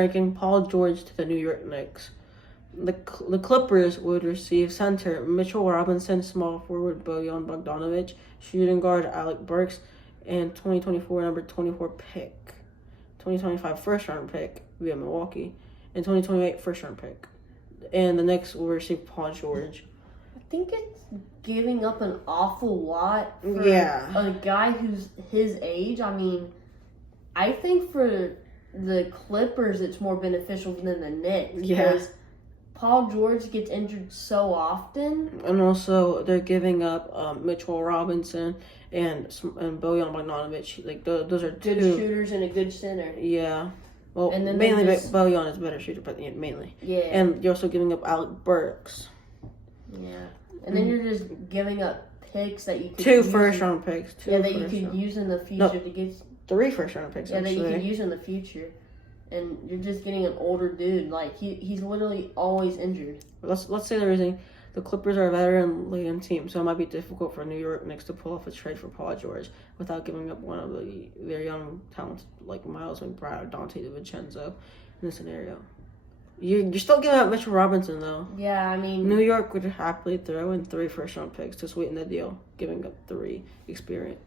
ranking Paul George to the New York Knicks. The Clippers would receive center Mitchell Robinson, small forward Bojan Bogdanovic, shooting guard Alec Burks, and 2024 number 24 pick, 2025 first round pick via Milwaukee, and 2028 first round pick. And the Knicks will receive Paul George. I think it's giving up an awful lot for a guy who's his age. I mean, I think for the Clippers, it's more beneficial than the Knicks because Paul George gets injured so often. And also, they're giving up Mitchell Robinson and Bojan Bogdanovic. Like, those are good shooters and a good center. Yeah. Well, and then mainly Bojan is a better shooter, but mainly. Yeah. And you're also giving up Alec Burks. Yeah. And then you're just giving up picks that you could Two first-round picks. That you could use in the future to get... 3 first-round picks, that you could use in the future. And you're just getting an older dude. Like, he's literally always injured. Let's say the Clippers are a veteran-laden team, so it might be difficult for New York Knicks to pull off a trade for Paul George without giving up one of their young talents like Miles McBride or Dante DiVincenzo in this scenario. You're still giving up Mitchell Robinson, though. Yeah, I mean... New York would happily throw in 3 first-round picks to sweeten the deal, giving up 3 experience.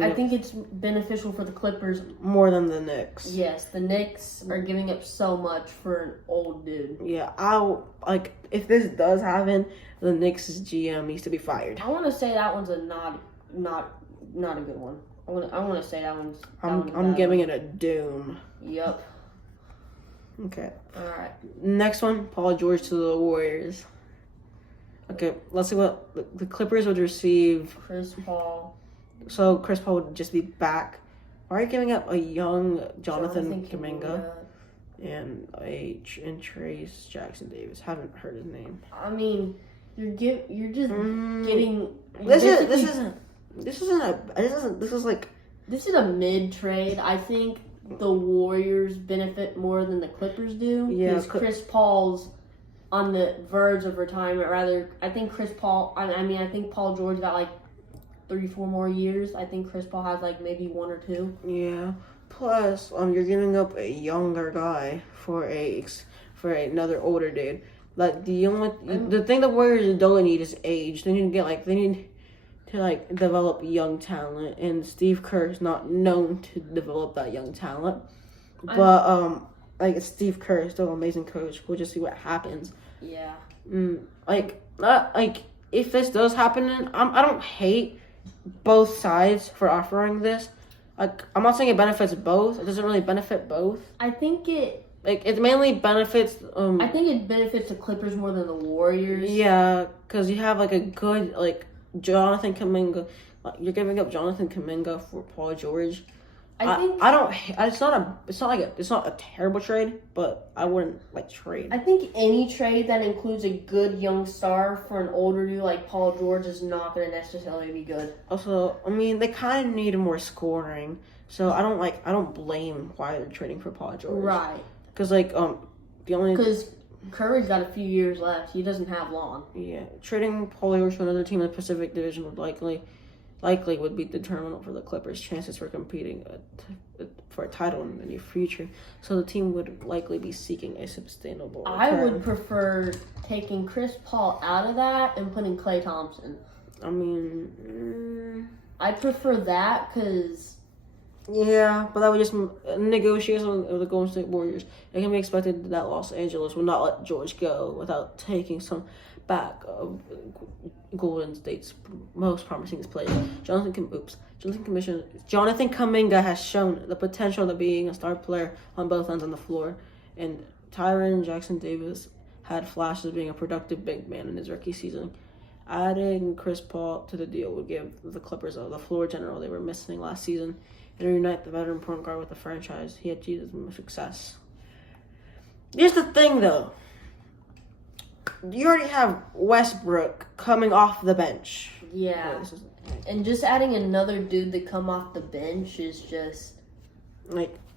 I think it's beneficial for the Clippers. More than the Knicks. Yes, the Knicks are giving up so much for an old dude. Yeah, if this does happen, the Knicks' GM needs to be fired. I want to say that one's not a good one. I want to say that one's... I'm giving it a doom. Yep. Okay. All right. Next one, Paul George to the Warriors. Okay, let's see what the Clippers would receive. Chris Paul. So Chris Paul would just be back. Why are you giving up a young Jonathan Kuminga and Trace Jackson Davis? Haven't heard his name. I mean, you're just getting. This is a mid trade. I think the Warriors benefit more than the Clippers do. Yeah, because Chris Paul's on the verge of retirement. I think Chris Paul. I think Paul George got 3-4 more years. I think Chris Paul has maybe 1 or 2. Yeah. Plus, you're giving up a younger guy for another older dude. The thing the Warriors don't need is age. They need to develop young talent, and Steve Kerr is not known to develop that young talent. But Steve Kerr is still an amazing coach. We'll just see what happens. Yeah. If this does happen, I don't hate both sides for offering this. I'm not saying it benefits both. It doesn't really benefit both. I think it mainly benefits. I think it benefits the Clippers more than the Warriors. Yeah, because you have a good Jonathan Kuminga. You're giving up Jonathan Kuminga for Paul George. It's not a terrible trade, but I wouldn't trade. I think any trade that includes a good young star for an older dude like Paul George is not going to necessarily be good. Also, they kind of need more scoring, so I don't blame why they're trading for Paul George. Right. Because Curry's got a few years left. He doesn't have long. Yeah, trading Paul George to another team in the Pacific Division would likely would be determinant for the Clippers' chances for competing for a title in the near future. So the team would likely be seeking a sustainable return. I would prefer taking Chris Paul out of that and putting Klay Thompson. I prefer that because... Yeah, but that would just negotiate with the Golden State Warriors. It can be expected that Los Angeles will not let George go without taking some back of Golden State's most promising players. Jonathan Kuminga has shown the potential of being a star player on both ends of the floor, and Tyron Jackson Davis had flashes of being a productive big man in his rookie season. Adding Chris Paul to the deal would give the Clippers the floor general they were missing last season and reunite the veteran point guard with the franchise. He achieved success. Here's the thing, though. You already have Westbrook coming off the bench. Yeah. And just adding another dude to come off the bench is just...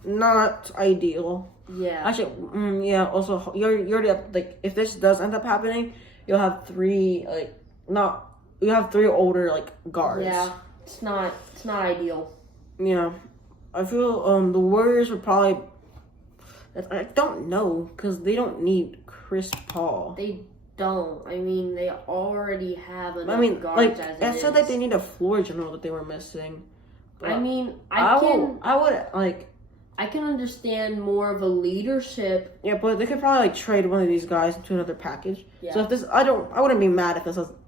not ideal. Yeah. Actually, yeah, also, you already have, if this does end up happening, you'll have 3, older, guards. Yeah. It's not ideal. Yeah. I feel, the Warriors would probably I don't know because they don't need Chris Paul. They don't. I mean, they already have enough guards as it I is. said that they need a floor general that they were missing. I mean, I can understand more of a leadership. Yeah, but they could probably trade one of these guys into another package. Yeah. So if this, I wouldn't be mad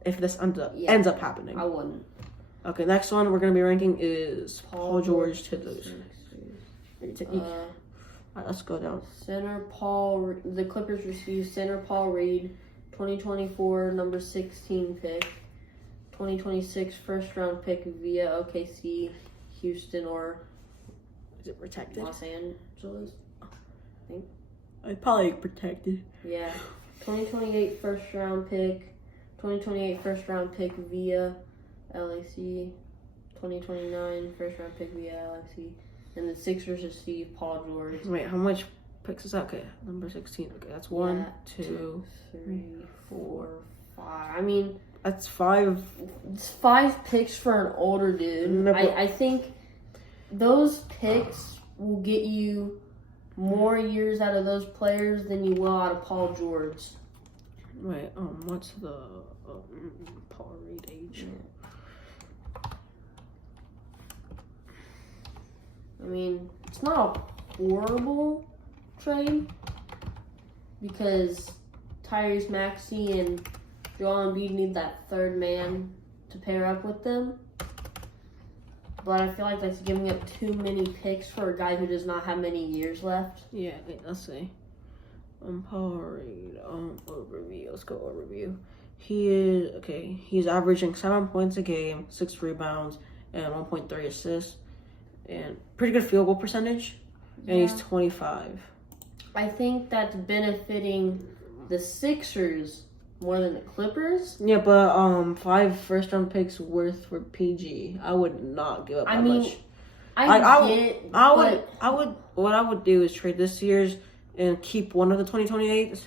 if this ends up happening. I wouldn't. Okay, next one we're gonna be ranking is Paul George to lose. Alright, let's go down. The Clippers received center Paul Reed, 2024 number 16 pick, 2026 first round pick via OKC, Houston, or is it protected? Los Angeles, I think. It's probably protected. Yeah. 2028 first round pick, 2028 first round pick via LAC, 2029 first round pick via LAC. And the Sixers receive Paul George. Wait, how much picks is that? Okay, number 16. Okay, that's 1, 2, 3, 4, 5. I mean, that's 5. It's 5 picks for an older dude. No, I think those picks will get you more years out of those players than you will out of Paul George. Wait, what's the Paul Reed age? I mean, it's not a horrible trade because Tyrese Maxey and Joel Embiid need that third man to pair up with them. But I feel like that's giving up too many picks for a guy who does not have many years left. Yeah, wait, let's see. Paul Reed, overview. Let's go overview. He's averaging 7 points a game, 6 rebounds, and 1.3 assists. And pretty good field goal percentage, and he's 25. I think that's benefiting the Sixers more than the Clippers. Yeah, but 5 first round picks worth for PG. I would not give up that much. What I would do is trade this year's and keep one of the 2028s,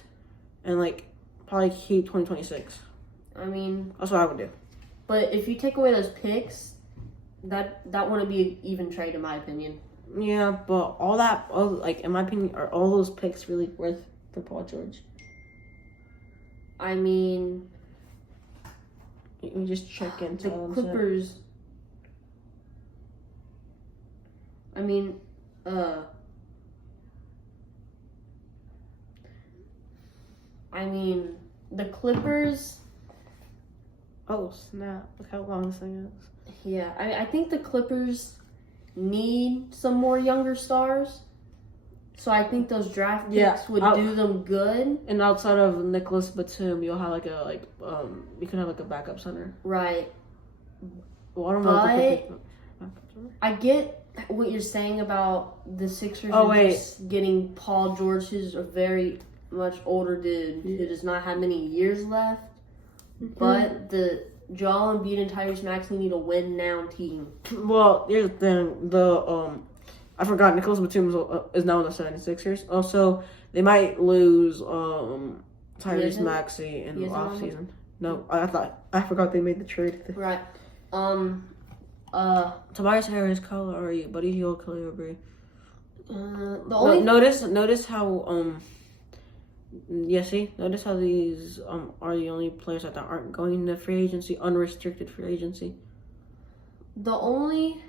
and probably keep 2026. I mean, that's what I would do. But if you take away those picks, that wouldn't be an even trade in my opinion. Yeah, but in my opinion, are all those picks really worth for Paul George? I mean, let me just check into the Clippers. I mean, the Clippers. Oh snap! Look how long this thing is. Yeah, I think the Clippers need some more younger stars. So I think those draft picks would do them good. And outside of Nicholas Batum, you'll have you can have a backup center. Right. Well, I don't know. But I get what you're saying about the Sixers just getting Paul George, who's a very much older dude who does not have many years left. Mm-hmm. But the Joel Embiid and Tyrese Maxey need a win now team. Well, here's the thing. I forgot Nicholas Batum is now in the 76ers. Also, they might lose Tyrese Maxey in the offseason. No, I forgot they made the trade. Right. Tobias Harris, Kyle Lowry, Buddy Hield, Kelly Oubre. Notice how notice how these are the only players that aren't going into free agency, unrestricted free agency. The only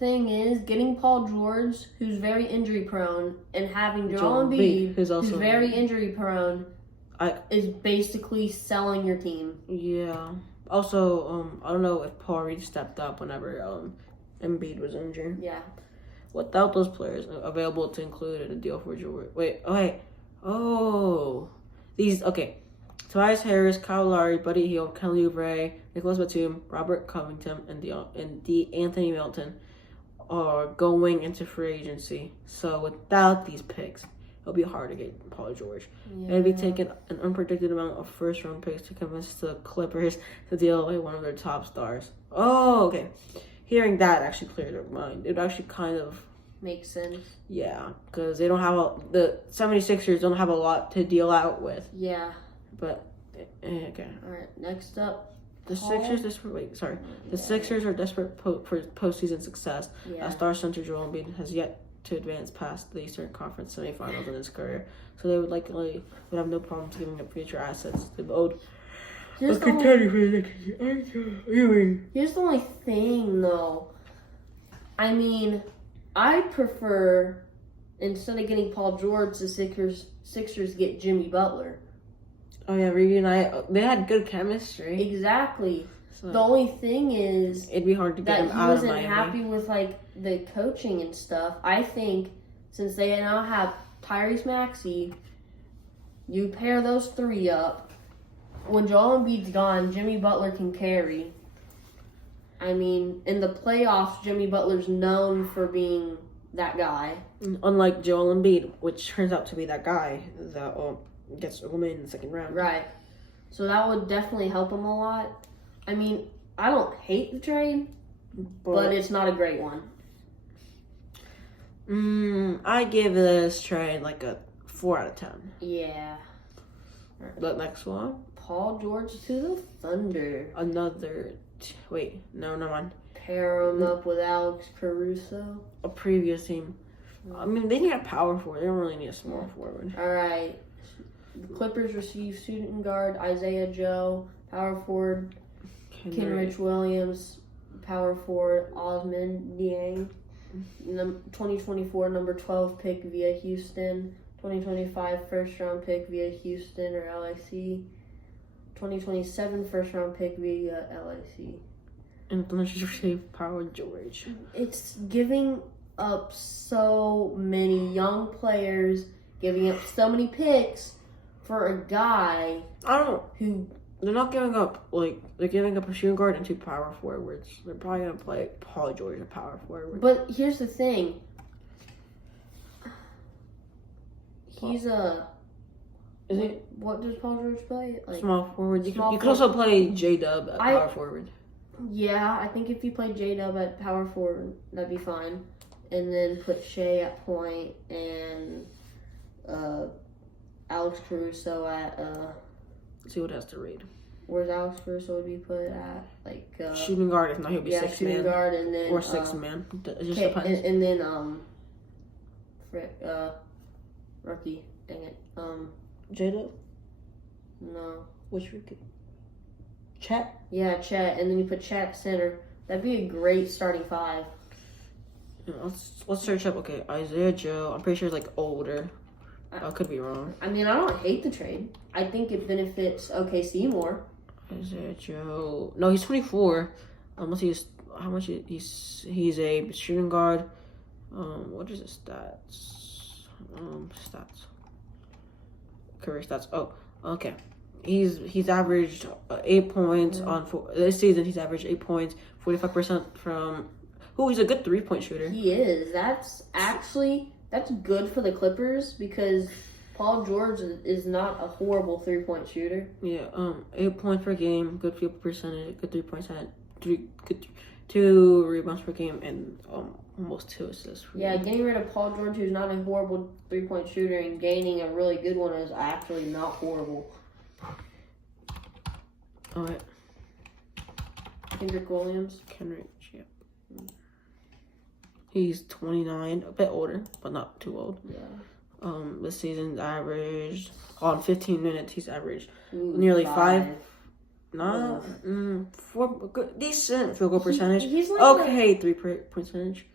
thing is getting Paul George, who's very injury prone, and having Joel Embiid, who's very injury prone, is basically selling your team. Yeah. Also, I don't know if Paul Reed stepped up whenever Embiid was injured. Yeah. Without those players available to include in a deal for George. Tobias Harris, Kyle Lowry, Buddy Hield, Kelly Oubre, Nicholas Batum, Robert Covington, and Anthony Melton are going into free agency. So without these picks, it'll be hard to get Paul George. Yeah. Maybe taking an unpredicted amount of first-round picks to convince the Clippers to deal with one of their top stars. Oh, okay. Hearing that actually cleared their mind. It actually kind of makes sense. Yeah, because they don't have the 76ers don't have a lot to deal out with. Yeah. But okay. All right. Next up, the Sixers are desperate for postseason success. Yeah. Star center Joel Embiid has yet to advance past the Eastern Conference semifinals in his career. So they would would have no problems giving up future assets to build a contender for the next year. Here's the only thing, though. I mean, I prefer, instead of getting Paul George, the Sixers get Jimmy Butler. Oh yeah, reunite. They had good chemistry. Exactly. So the only thing is, it'd be hard to get him out of Miami. He wasn't happy with the coaching and stuff. I think since they now have Tyrese Maxey, you pair those three up. When Joel Embiid's gone, Jimmy Butler can carry. I mean, in the playoffs, Jimmy Butler's known for being that guy. Unlike Joel Embiid, which turns out to be that guy that gets eliminated in the second round. Right. So that would definitely help him a lot. I mean, I don't hate the trade, but it's not a great one. I give this trade a 4 out of 10. Yeah. The next one. Paul George to the Thunder. Another. Wait, no, never mind. Pair him up with Alex Caruso. A previous team. I mean, they need a power forward. They don't really need a small forward. All right. The Clippers receive shooting guard Isaiah Joe, power forward Kenrich Williams, power forward Osman Dieng. 2024 number 12 pick via Houston. 2025 first round pick via Houston or LIC. 2027 first round pick via LIC. And Thunder receive Paul George. It's giving up so many young players, giving up so many picks for a guy. Who they're not giving up they're giving up a shooting guard and 2 power forwards. They're probably gonna play Paul George a power forward. But here's the thing. He's what does Paul George play? Small forward. You could also play J-Dub at power forward. Yeah, I think if you play J-Dub at power forward, that'd be fine. And then put Shea at point and Alex Caruso at Let's see what has to read. Where's Alex Caruso would be put at? Shooting guard, if not he'll be 6 man. Shooting guard and then or 6 man. It just depends. And then rookie. Dang it. J-Dub? No. Which rookie? Chet? Yeah, Chet. And then you put Chet at center. That'd be a great starting 5. Yeah, let's search up. Okay, Isaiah Joe. I'm pretty sure he's older. I could be wrong. I mean, I don't hate the trade. I think it benefits OKC more. Isaiah Joe. No, he's 24. How much he's a shooting guard. What is his stats? Stats. Career stats. Oh, okay. He's averaged 8 points this season. He's averaged 8 points, 45% from. He's a good 3-point shooter. He is. That's good for the Clippers because Paul George is not a horrible 3-point shooter. Yeah. 8 points per game, good field percentage, good 3-point shot, 2 rebounds per game, and almost 2 assists. Getting rid of Paul George, who's not a horrible 3-point shooter, and gaining a really good one is actually not horrible. All right. Kenrich Williams. Yeah. He's 29, a bit older, but not too old. Yeah. This season's averaged on 15 minutes. He's averaged nearly 5. Not 4 good, decent field goal percentage. He's okay, 3-point percentage.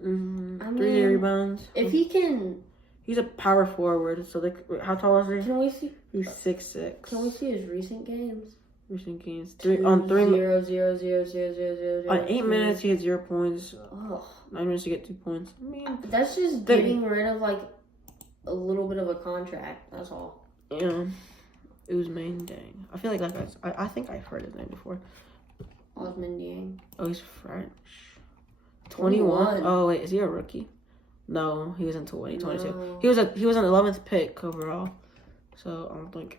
3 rebounds. If he can, he's a power forward. So how tall is he? Can we see? He's 6'6". Can we see his recent games? Recent games. 3 on 3 0 0 0 0 0 on 8 minutes he had 0 points. Ugh. 9 minutes to get 2 points. I mean, that's just getting rid of a little bit of a contract. That's all. Yeah. Usman Dieng. I feel like that guy's. I think I've heard his name before. Osman Dieng. Oh, he's French. 21. Oh wait, is he a rookie? No, he was in 2022. No. He was an 11th pick overall. So I don't think.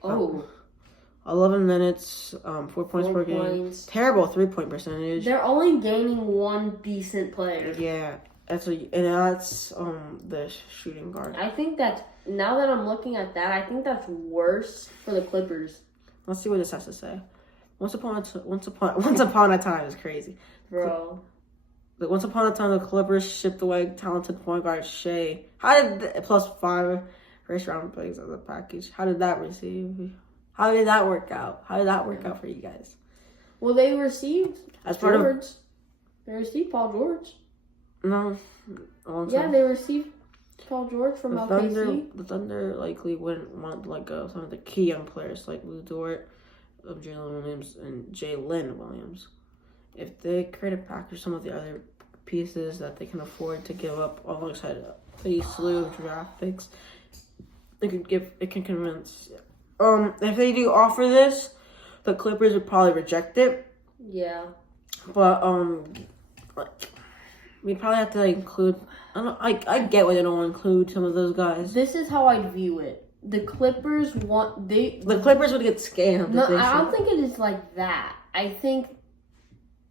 11 minutes, 4 points per game. Terrible 3-point percentage. They're only gaining 1 decent player. Yeah, that's the shooting guard. I think that's, now that I'm looking at that, I think that's worse for the Clippers. Let's see what this has to say. Once upon a time is crazy, bro. Like, once upon a time, the Clippers shipped away talented point guard Shea. How did plus 5 first round picks as a package? How did that receive? How did that work out? How did that work out for you guys? Well, they received as part George. They received Paul George. No. Yeah, they received Paul George from LKC. The Thunder likely wouldn't want to let go of some of the key young players like Lou Dort, Jalen Williams, and Jalen Williams. If they create a package, some of the other pieces that they can afford to give up alongside a slew of draft picks, it can convince. If they do offer this, the Clippers would probably reject it. Yeah. But we'd probably have to include. I get why they don't want to include some of those guys. This is how I view it. The Clippers the Clippers would get scammed. No, I don't think it is like that. I think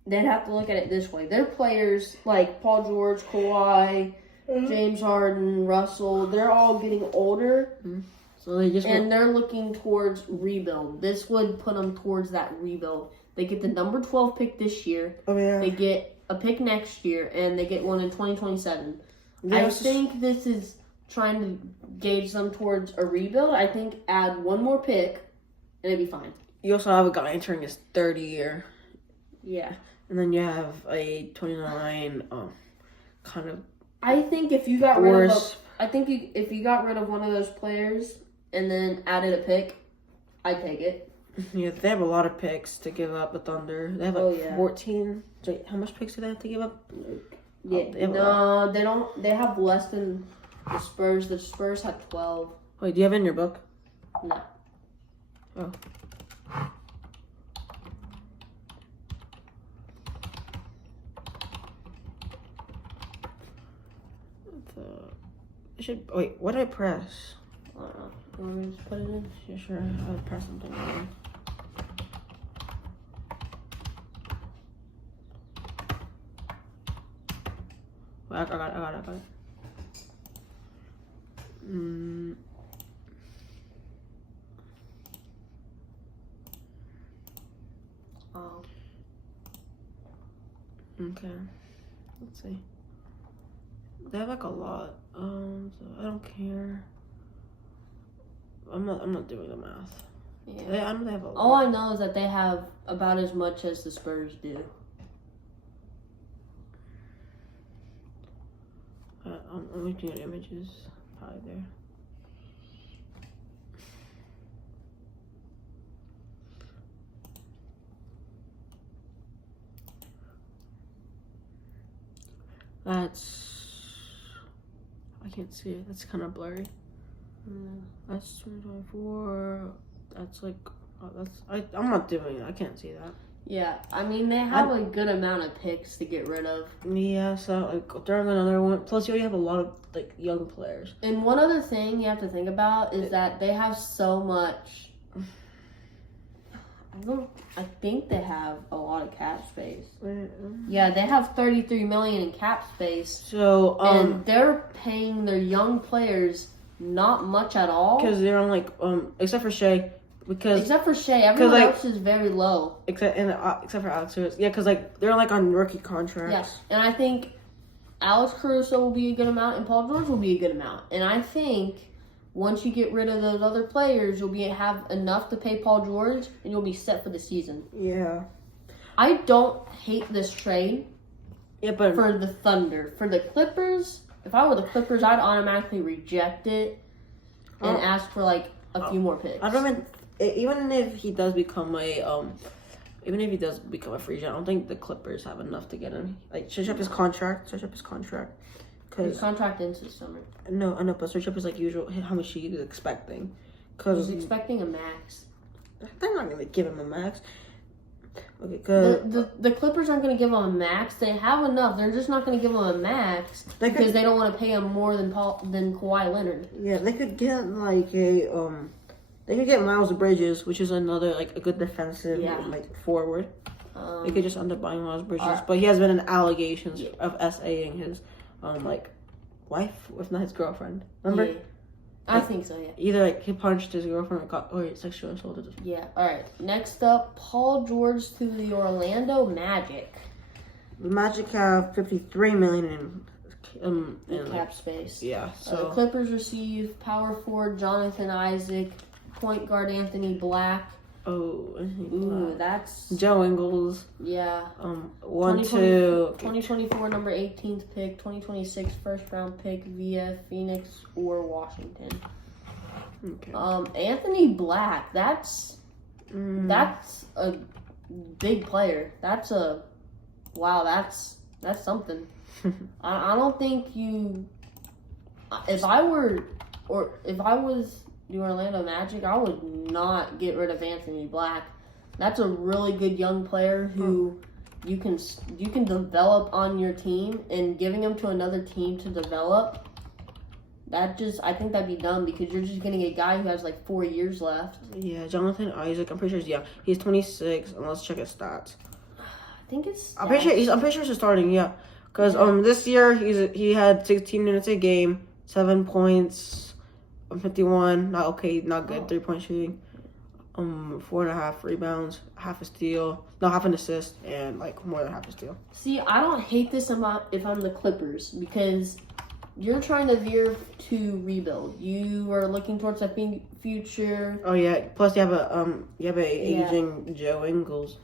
they'd have to look at it this way. Their players like Paul George, Kawhi, James Harden, Russell, they're all getting older. Mm-hmm. So they're looking towards rebuild. This would put them towards that rebuild. They get the number 12 pick this year. Oh yeah. They get a pick next year, and they get one in 2027. I think this is trying to gauge them towards a rebuild. I think add one more pick, and it'd be fine. You also have a guy entering his third year. Yeah. And then you have a 29 kind of. I think if you got rid of if you got rid of one of those players and then added a pick, I'd take it. Yeah, they have a lot of picks to give up. The Thunder, they have 14. So how much picks do they have to give up? Yeah, they don't. They have less than the Spurs. The Spurs have 12. Wait, do you have it in your book? No. Oh. Wait, what did I press? I don't know. You want me to just put it in? Yeah, sure. I'll press something. I got it. Oh. Okay. Let's see. They have like a lot. So I don't care. I'm not doing the math. Yeah. I know they have a lot. All I know is that they have about as much as the Spurs do. I'm looking at images. Probably there. I can't see it. That's kind of blurry. That's 2024. That's like, I'm not doing it. I can't see that. Yeah, I mean, they have a good amount of picks to get rid of. Yeah, so like throwing another one. Plus, you already have a lot of like young players. And one other thing you have to think about is that they have so much. I think they have a lot of cap space. Yeah, they have $33 million in cap space. So and they're paying their young players not much at all. Because they're on like except for Shea. Except for Shea, everyone else is very low. Except for Alex Caruso. Yeah, because like they're like on rookie contracts. Yes, and I think Alex Caruso will be a good amount, and Paul George will be a good amount. And I think once you get rid of those other players, you'll have enough to pay Paul George, and you'll be set for the season. Yeah. I don't hate this trade. Yeah, but for the Thunder, for the Clippers, if I were the Clippers, I'd automatically reject it and ask for like a few more picks. I don't even if he does become a free agent, I don't think the Clippers have enough to get him. Like search up his contract. His contract ends this summer. No, I know, but search up his like usual how much he's expecting. He's expecting a max. They're not gonna give him a max. Okay, good. The Clippers aren't gonna give him a max. They have enough. They're just not gonna give him a max because they don't want to pay him more than Kawhi Leonard. Yeah, they could get like they could get Miles Bridges, which is another like a good defensive like forward. They could just end up buying Miles Bridges, but he has been in allegations of SAing his like wife, if not his girlfriend. Remember? Yeah. I think so. Yeah. Either like he punched his girlfriend or sexually assaulted her. Yeah. All right. Next up, Paul George to the Orlando Magic. The Magic have $53 million in cap space. Yeah. So Clippers receive power forward Jonathan Isaac, point guard Anthony Black. Ooh, that's Joe Ingles. Yeah. 2024 number 18th pick, 2026 first round pick via Phoenix or Washington. Okay. Anthony Black, that's a big player. That's something. I don't think you. If I was the Orlando Magic, I would not get rid of Anthony Black. That's a really good young player who you can develop on your team, and giving him to another team to develop. I think that'd be dumb because you're just getting a guy who has like 4 years left. Yeah, Jonathan Isaac. I'm pretty sure he's young. He's 26. And let's check his stats. I think it's. I'm pretty sure he's starting. Yeah, because this year he had 16 minutes a game, 7 points. 51, not good. 3-point shooting, 4.5 rebounds, half an assist, and like more than half a steal. See, I don't hate this if I'm the Clippers because you're trying to veer to rebuild. You are looking towards the future. Oh yeah, plus you have a aging Joe Ingles,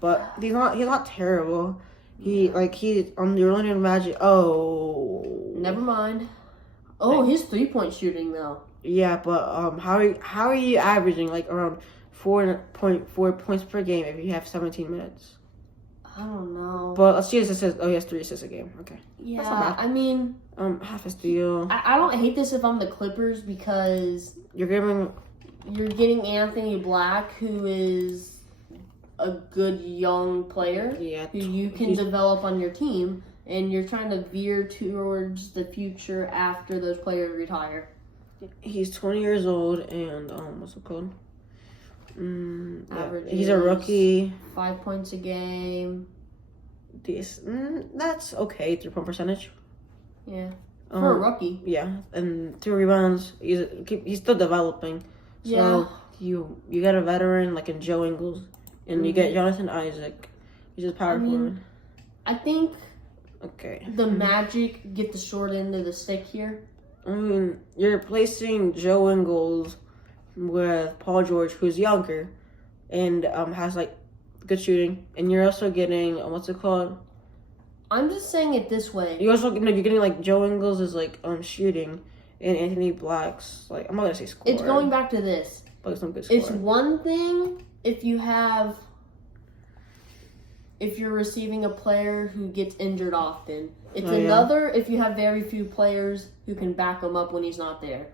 but he's not Terrible. He's on the Orlando Magic. Oh, never mind. Oh, his 3-point shooting though. Yeah, but how are you averaging like around 4.4 points per game if you have 17 minutes? I don't know. But let's see his assists. Oh, he has 3 assists a game. Okay. Yeah, that's not bad. I mean, half a steal. I don't hate this if I'm the Clippers because you're getting Anthony Black, who is a good young player. Yeah, who you can develop on your team. And you're trying to veer towards the future after those players retire. He's 20 years old and what's it called? He's a rookie. 5 points a game. That's okay. 3-point percentage. Yeah, for a rookie. Yeah, and 2 rebounds. He's still developing. So you got a veteran like in Joe Ingles, and you get Jonathan Isaac. He's just power forward. I think. Okay. The Magic get the short end of the stick here. I mean, you're replacing Joe Ingles with Paul George, who's younger and has like good shooting, and you're also getting what's it called? I'm just saying it this way. You're getting like Joe Ingles is like shooting, and Anthony Black's like I'm not gonna say score. It's going back to this. But it's some good scoring. It's one thing if you're receiving a player who gets injured often. It's another if you have very few players who can back him up when he's not there.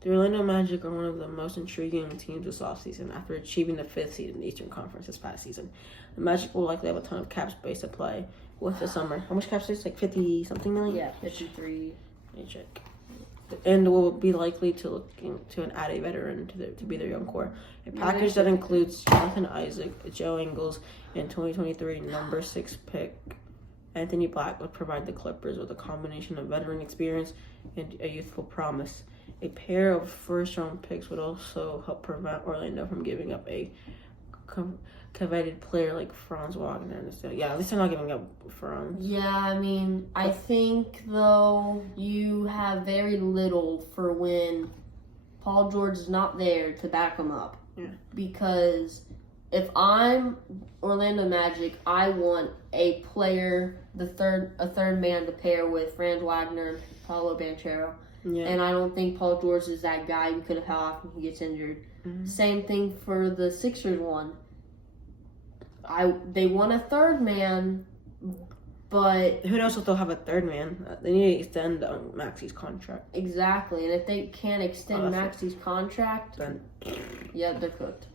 The Orlando Magic are one of the most intriguing teams this offseason after achieving the 5th seed in the Eastern Conference this past season. The Magic will likely have a ton of cap space to play with this summer. How much cap space? Like 50-something million? Yeah, 53. Let me check. And will be likely to looking to add a veteran to be their young core. A package that includes Jonathan Isaac, Joe Ingles, and 2023 number 6 pick Anthony Black would provide the Clippers with a combination of veteran experience and a youthful promise. A pair of first-round picks would also help prevent Orlando from giving up a coveted player like Franz Wagner. Yeah, at least they're not giving up Franz. Yeah, I mean, I think, though, you have very little for when Paul George is not there to back him up. Yeah. Because if I'm Orlando Magic, I want a player, a third man to pair with Franz Wagner and Paolo Banchero. Yeah. And I don't think Paul George is that guy because of how often he gets injured. Mm-hmm. Same thing for the Sixers one. They want a third man, but who knows if they'll have a third man? They need to extend Maxi's contract. Exactly, and if they can't extend Maxi's contract, then they're cooked.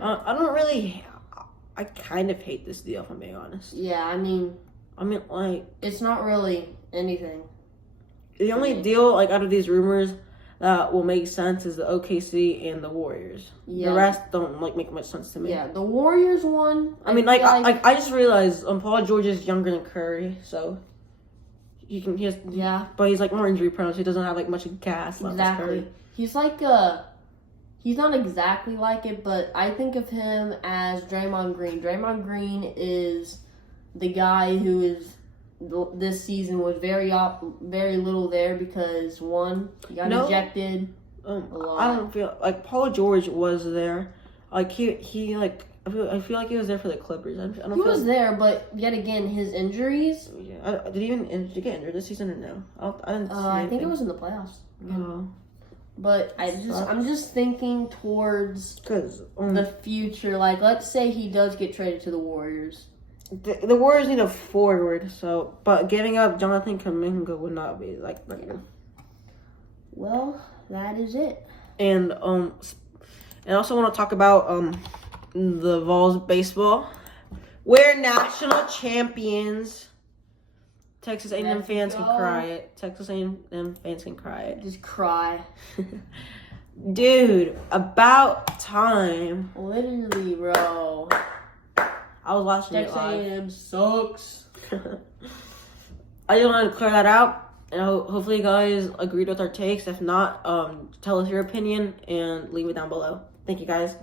I kind of hate this deal, if I'm being honest. Yeah, I mean, like it's not really anything. The only deal out of these rumors that will make sense is the OKC and the Warriors. Yeah. The rest don't make much sense to me. Yeah, the Warriors one. I just realized Paul George is younger than Curry, so but he's more injury prone, so he doesn't have much gas left. Exactly. He's he's not exactly like it, but I think of him as Draymond Green. Draymond Green is the guy who is this season was very little there because one, he got ejected. I don't feel like Paul George was there. Like he like I feel like he was there for the Clippers. I don't. He was there, but yet again, his injuries. Yeah, did he get injured this season or no? I didn't. I think it was in the playoffs. Oh. But I'm just thinking towards the future. Like, let's say he does get traded to the Warriors. The Warriors need a forward, but giving up Jonathan Kuminga would not be like. Well, that is it. And I also want to talk about the Vols baseball. We're national champions. Texas A&M fans can cry it. Texas A&M fans can cry it. Just cry. Dude, about time. Literally, bro. I was watching Texas A&M sucks. I just wanted to clear that out. And hopefully you guys agreed with our takes. If not, tell us your opinion and leave it down below. Thank you, guys.